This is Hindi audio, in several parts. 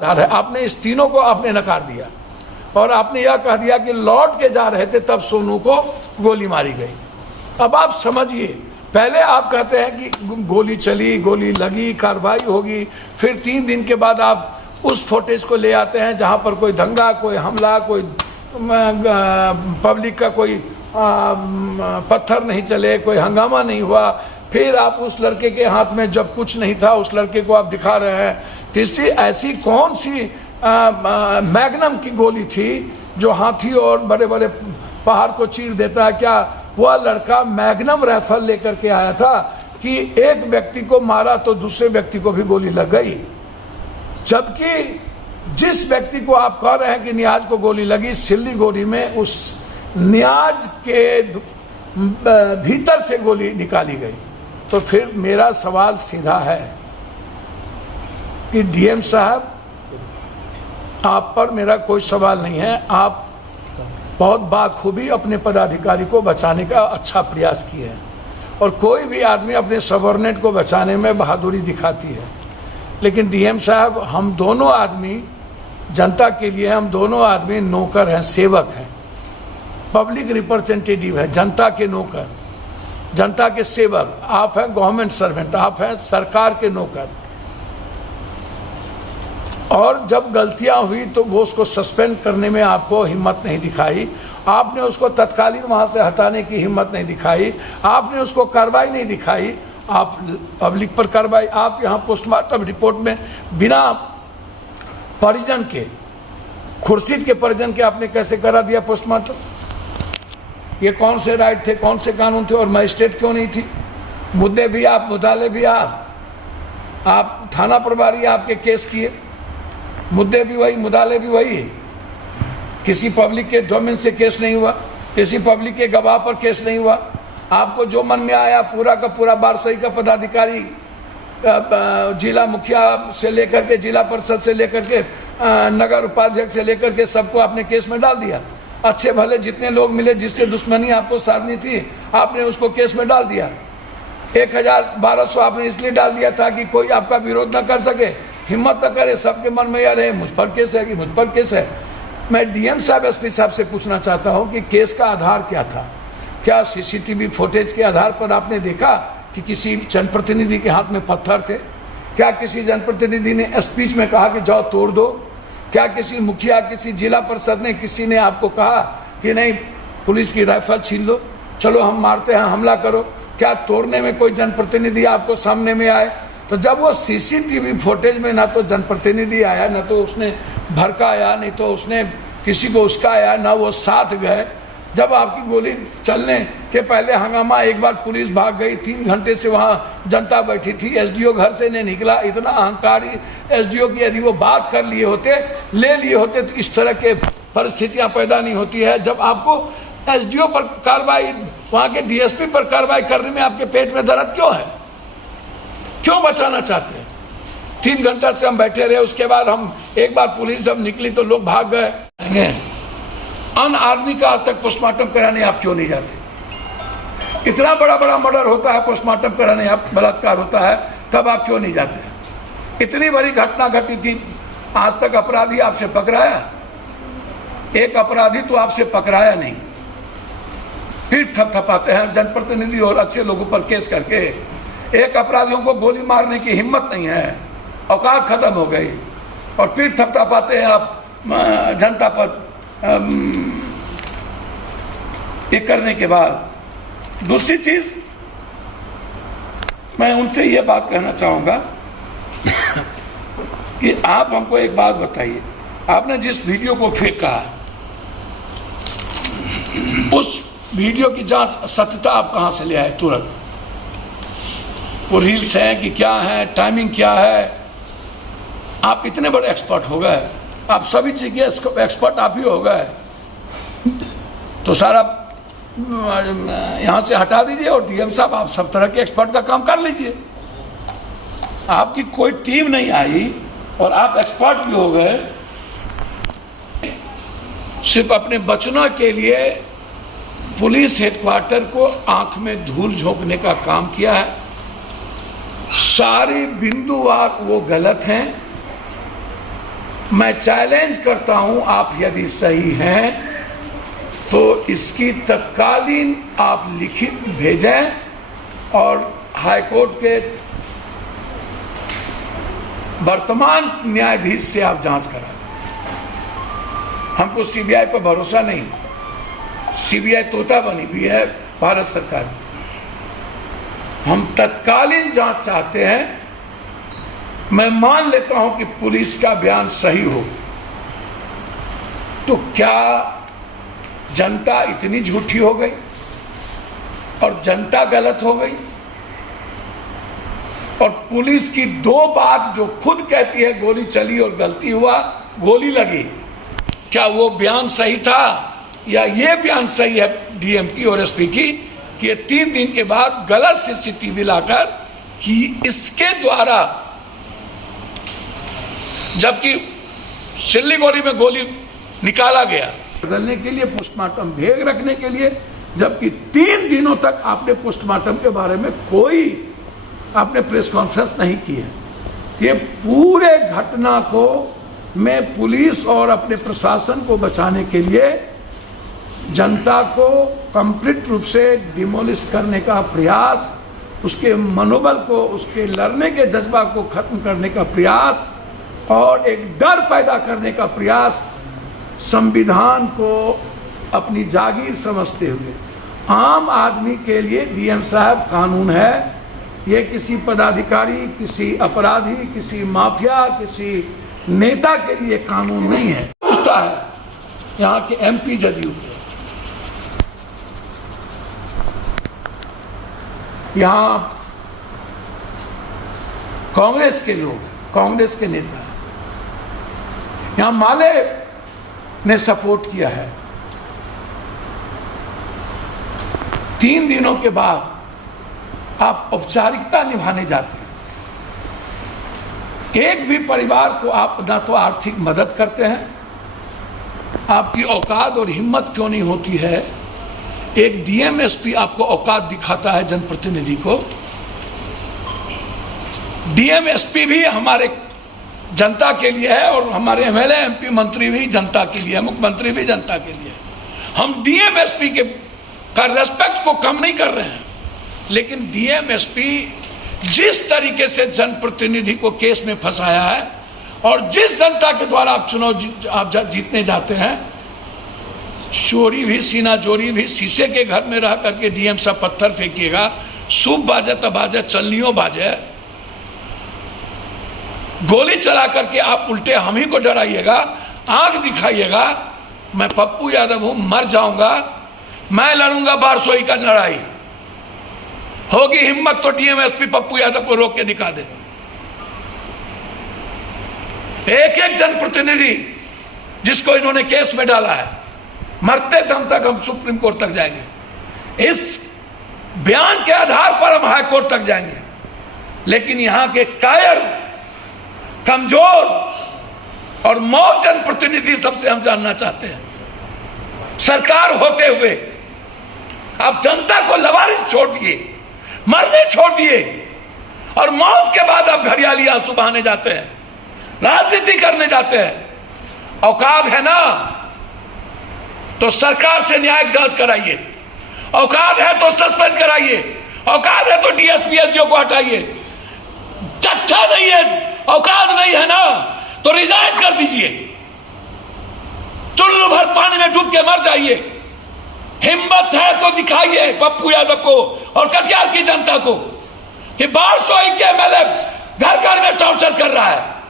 आपने इस तीनों को आपने नकार दिया और आपने यह कह दिया कि लौट के जा रहे थे तब सोनू को गोली मारी गई। अब आप समझिए, पहले आप कहते हैं कि गोली चली, गोली लगी, कार्रवाई होगी, फिर 3 दिन के बाद आप उस फुटेज को ले आते हैं जहां पर कोई दंगा, कोई हमला, कोई पब्लिक का कोई पत्थर नहीं चले, कोई हंगामा नहीं हुआ। फिर आप उस लड़के के हाथ में जब कुछ नहीं था उस लड़के को आप दिखा रहे हैं। तीसरी ऐसी कौन सी मैग्नम की गोली थी जो हाथी और बड़े बड़े पहाड़ को चीर देता है? क्या वह लड़का मैग्नम राइफल लेकर के आया था कि एक व्यक्ति को मारा तो दूसरे व्यक्ति को भी गोली लग गई? जबकि जिस व्यक्ति को आप कह रहे हैं कि नियाज को गोली लगी, सिल्लीगुड़ी में उस नियाज के भीतर से गोली निकाली गई। तो फिर मेरा सवाल सीधा है कि डीएम साहब, आप पर मेरा कोई सवाल नहीं है, आप बहुत बाखूबी अपने पदाधिकारी को बचाने का अच्छा प्रयास किए हैं और कोई भी आदमी अपने सबऑर्डिनेट को बचाने में बहादुरी दिखाती है। लेकिन डीएम साहब, हम दोनों आदमी जनता के लिए, हम दोनों आदमी नौकर हैं, सेवक हैं, पब्लिक रिप्रेजेंटेटिव है, जनता के नौकर, जनता के सेवक। आप हैं गवर्नमेंट सर्वेंट, आप हैं सरकार के नौकर। और जब गलतियां हुई तो वो उसको सस्पेंड करने में आपको हिम्मत नहीं दिखाई, आपने उसको तत्कालीन वहां से हटाने की हिम्मत नहीं दिखाई, आपने उसको कार्रवाई नहीं दिखाई, आप पब्लिक पर कार्रवाई। आप यहाँ पोस्टमार्टम रिपोर्ट में बिना परिजन के, खुर्शीद के परिजन के आपने कैसे करा दिया पोस्टमार्टम? ये कौन से राइट थे, कौन से कानून थे और मजिस्ट्रेट क्यों नहीं थी? मुद्दे भी आप, मुद्दाले भी आप थाना प्रभारी आपके केस किए, मुद्दे भी वही, मुद्दाले भी वही। किसी पब्लिक के डोमेन से केस नहीं हुआ, किसी पब्लिक के गवाह पर केस नहीं हुआ। आपको जो मन में आया पूरा का पूरा बारसई का पदाधिकारी, जिला मुखिया से लेकर के जिला परिषद से लेकर के नगर उपाध्यक्ष से लेकर के सबको आपने केस में डाल दिया। अच्छे भले जितने लोग मिले, जिससे दुश्मनी आपको साधनी थी, आपने उसको केस में डाल दिया। 1200 आपने इसलिए डाल दिया था कि कोई आपका विरोध न कर सके, हिम्मत न करे, सबके मन में यह रहे मुझ पर केस है कि मुझ पर केस है। मैं डीएम साहब, एसपी साहब से पूछना चाहता हूं कि केस का आधार क्या था? क्या सीसीटीवी फुटेज के आधार पर आपने देखा कि किसी जनप्रतिनिधि के हाथ में पत्थर थे? क्या किसी जनप्रतिनिधि ने स्पीच में कहा कि जाओ तोड़ दो? क्या किसी मुखिया, किसी जिला परिषद ने, किसी ने आपको कहा कि नहीं पुलिस की राइफल छीन लो, चलो हम मारते हैं, हमला करो? क्या तोड़ने में कोई जनप्रतिनिधि आपको सामने में आए? तो जब वो सीसीटीवी फुटेज में ना तो जनप्रतिनिधि आया, ना तो उसने भड़काया, नहीं तो उसने किसी को उस्काया, ना वो साथ गए। जब आपकी गोली चलने के पहले हंगामा, एक बार पुलिस भाग गई, 3 घंटे से वहाँ जनता बैठी थी, एसडीओ घर से नहीं निकला। इतना अहंकारी एसडीओ की यदि वो बात कर लिए होते, ले लिए होते, तो इस तरह के परिस्थितियां पैदा नहीं होती है। जब आपको एसडीओ पर कार्रवाई, वहाँ के डीएसपी पर कार्रवाई करने में आपके पेट में दर्द क्यों है? क्यों बचाना चाहते हैं? 3 घंटा से हम बैठे रहे, उसके बाद हम एक बार पुलिस जब निकली तो लोग भाग गए। अन आदमी का आज तक पोस्टमार्टम कराने आप क्यों नहीं जाते? इतना बड़ा बड़ा मर्डर होता है, पोस्टमार्टम कराने, आप बलात्कार होता है, तब आप क्यों नहीं जाते? इतनी बड़ी घटना घटी थी, आज तक अपराधी आपसे पकड़ाया? एक अपराधी तो आपसे पकड़ाया नहीं, फिर थपथपाते हैं जनप्रतिनिधि और अच्छे लोगों पर केस करके। एक अपराधियों को गोली मारने की हिम्मत नहीं है, औकात खत्म हो गई, और फिर थपथपाते हैं आप जनता पर ये करने के बाद। दूसरी चीज, मैं उनसे ये बात कहना चाहूंगा कि आप हमको एक बात बताइए, आपने जिस वीडियो को फेंका, उस वीडियो की जांच सत्यता आप कहां से ले आए तुरंत? वो रील्स हैं कि क्या है, टाइमिंग क्या है? आप इतने बड़े एक्सपर्ट हो गए, आप सभी चीज के एक्सपर्ट आप ही हो गए, तो सारा यहां से हटा दीजिए और डीएम साहब आप सब तरह के एक्सपर्ट का काम कर लीजिए। आपकी कोई टीम नहीं आई और आप एक्सपर्ट भी हो गए। सिर्फ अपने बचना के लिए पुलिस हेडक्वार्टर को आंख में धूल झोंकने का काम किया है। सारे बिंदुवार वो गलत हैं। मैं चैलेंज करता हूं, आप यदि सही हैं तो इसकी तत्कालीन आप लिखित भेजें और हाईकोर्ट के वर्तमान न्यायाधीश से आप जांच कराएं। हमको सीबीआई पर भरोसा नहीं। सीबीआई तोता बनी हुई है भारत सरकार। हम तत्कालीन जांच चाहते हैं। मैं मान लेता हूं कि पुलिस का बयान सही हो, तो क्या जनता इतनी झूठी हो गई और जनता गलत हो गई? और पुलिस की दो बात जो खुद कहती है, गोली चली और गलती हुआ, गोली लगी, क्या वो बयान सही था या ये बयान सही है डीएम की और एसपी की कि ये 3 दिन के बाद गलत सीसीटीवी लाकर कि इसके द्वारा, जबकि सिल्लीगुड़ी में गोली निकाला गया बदलने के लिए, पोस्टमार्टम भेज रखने के लिए, जबकि 3 दिनों तक आपने पोस्टमार्टम के बारे में कोई आपने प्रेस कॉन्फ्रेंस नहीं की है। ये पूरे घटना को मैं पुलिस और अपने प्रशासन को बचाने के लिए जनता को कंप्लीट रूप से डिमोलिश करने का प्रयास, उसके मनोबल को, उसके लड़ने के जज्बा को खत्म करने का प्रयास और एक डर पैदा करने का प्रयास, संविधान को अपनी जागीर समझते हुए आम आदमी के लिए डीएम साहब कानून है। ये किसी पदाधिकारी, किसी अपराधी, किसी माफिया, किसी नेता के लिए कानून नहीं है। पूछता है यहाँ के एमपी जदयू के, यहाँ कांग्रेस के लोग, कांग्रेस के नेता, यहाँ माले ने सपोर्ट किया है। 3 दिनों के बाद आप औपचारिकता निभाने जाते हैं। एक भी परिवार को आप ना तो आर्थिक मदद करते हैं, आपकी औकात और हिम्मत क्यों नहीं होती है? एक डीएम एसपी आपको औकात दिखाता है जनप्रतिनिधि को। डीएम एसपी भी हमारे जनता के लिए है और हमारे एमएलए एमपी मंत्री भी जनता के लिए, मुख्यमंत्री भी जनता के लिए। हम डीएम एसपी के का रेस्पेक्ट को कम नहीं कर रहे हैं, लेकिन डीएम एसपी जिस तरीके से जनप्रतिनिधि को केस में फंसाया है और जिस जनता के द्वारा आप चुनाव आप जीतने जाते हैं, चोरी भी, सीना चोरी भी, शीशे के घर में रह करके डीएम साहब पत्थर फेंकिएगा, सूप बाजे तो बाजे, चलनियों बाजे, गोली चला करके आप उल्टे हम ही को डराइएगा, आंख दिखाइएगा। मैं पप्पू यादव हूं, मर जाऊंगा, मैं लड़ूंगा बारसोई का लड़ाई। होगी हिम्मत तो डीएम एसपी पप्पू यादव को रोक के दिखा दे। एक एक जनप्रतिनिधि जिसको इन्होंने केस में डाला है, मरते दम तक हम सुप्रीम कोर्ट तक जाएंगे। इस बयान के आधार पर हम हाई कोर्ट तक जाएंगे। लेकिन यहां के कायर, कमजोर और मौत जनप्रतिनिधि सबसे हम जानना चाहते हैं, सरकार होते हुए आप जनता को लवारिस छोड़ दिए, मरने छोड़ दिए और मौत के बाद आप घड़ियाली आंसू बहाने जाते हैं, राजनीति करने जाते हैं। औकात है ना तो सरकार से न्यायिक जांच कराइए, औकात है तो सस्पेंड कराइए, औकात है तो डीएसपी एसडीओ को हटाइए। चट्टा नहीं है, औकात नहीं है ना तो रिजाइन कर दीजिए, चुल्लू भर पानी में डूब के मर जाइए। हिम्मत है तो दिखाइए पप्पू यादव को और कटिहार की जनता को कि बारसोई के एमएलए घर घर में टॉर्चर कर रहा है।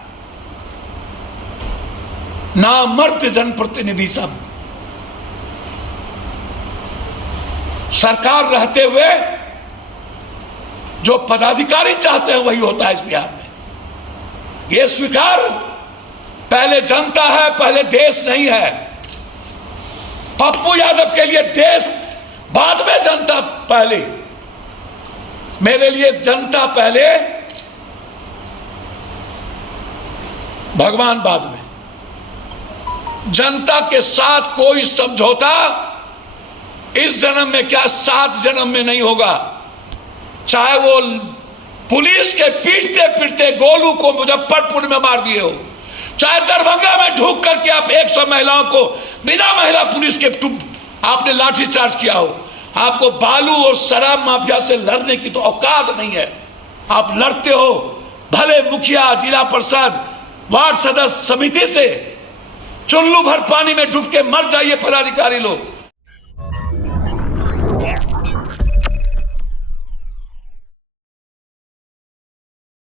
नामर्द जनप्रतिनिधि सब सरकार रहते हुए जो पदाधिकारी चाहते हैं वही होता है इस बिहार में। ये स्वीकार, पहले जनता है, पहले देश नहीं है। पप्पू यादव के लिए देश बाद में, जनता पहले। मेरे लिए जनता पहले, भगवान बाद में। जनता के साथ कोई समझौता इस जन्म में क्या 7 जन्म में नहीं होगा। चाहे वो पुलिस के पीटते पीटते गोलू को मुजफ्फरपुर में मार दिए हो, चाहे दरभंगा में ढूक करके आप 100 महिलाओं को बिना महिला पुलिस के आपने लाठीचार्ज किया हो। आपको बालू और शराब माफिया से लड़ने की तो औकात नहीं है। आप लड़ते हो भले मुखिया, जिला परिषद, वार्ड सदस्य समिति से, चुल्लू भर पानी में डूब के मर जाइए पदाधिकारी लोग,